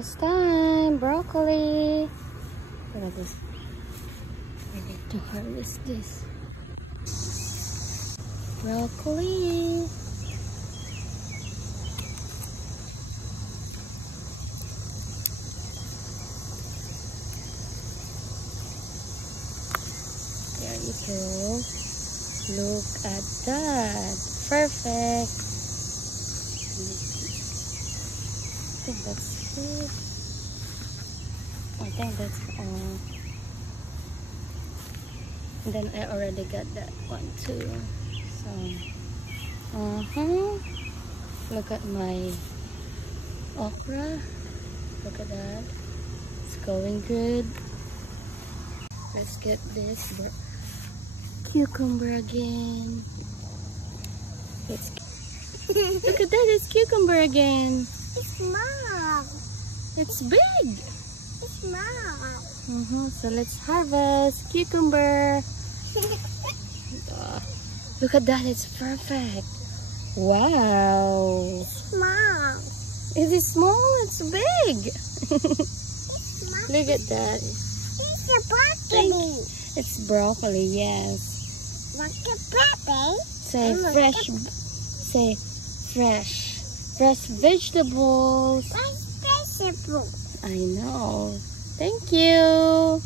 Harvest time, broccoli. Look at this. We need to harvest this broccoli. There you go. Look at that. Perfect. I think that's it. I think that's all. And then I already got that one too. So, look at my okra. Look at that. It's going good. Let's get this cucumber again. Look at that, it's cucumber again. It's small. It's big. It's small. So let's harvest cucumber. Look at that, it's perfect. Wow. Small. Is it small? It's big. It's small. Look at that. It's a broccoli. It's broccoli, yes. What's a broccoli? Say fresh. Say fresh. Fresh vegetables. What's vegetable? I know. Thank you.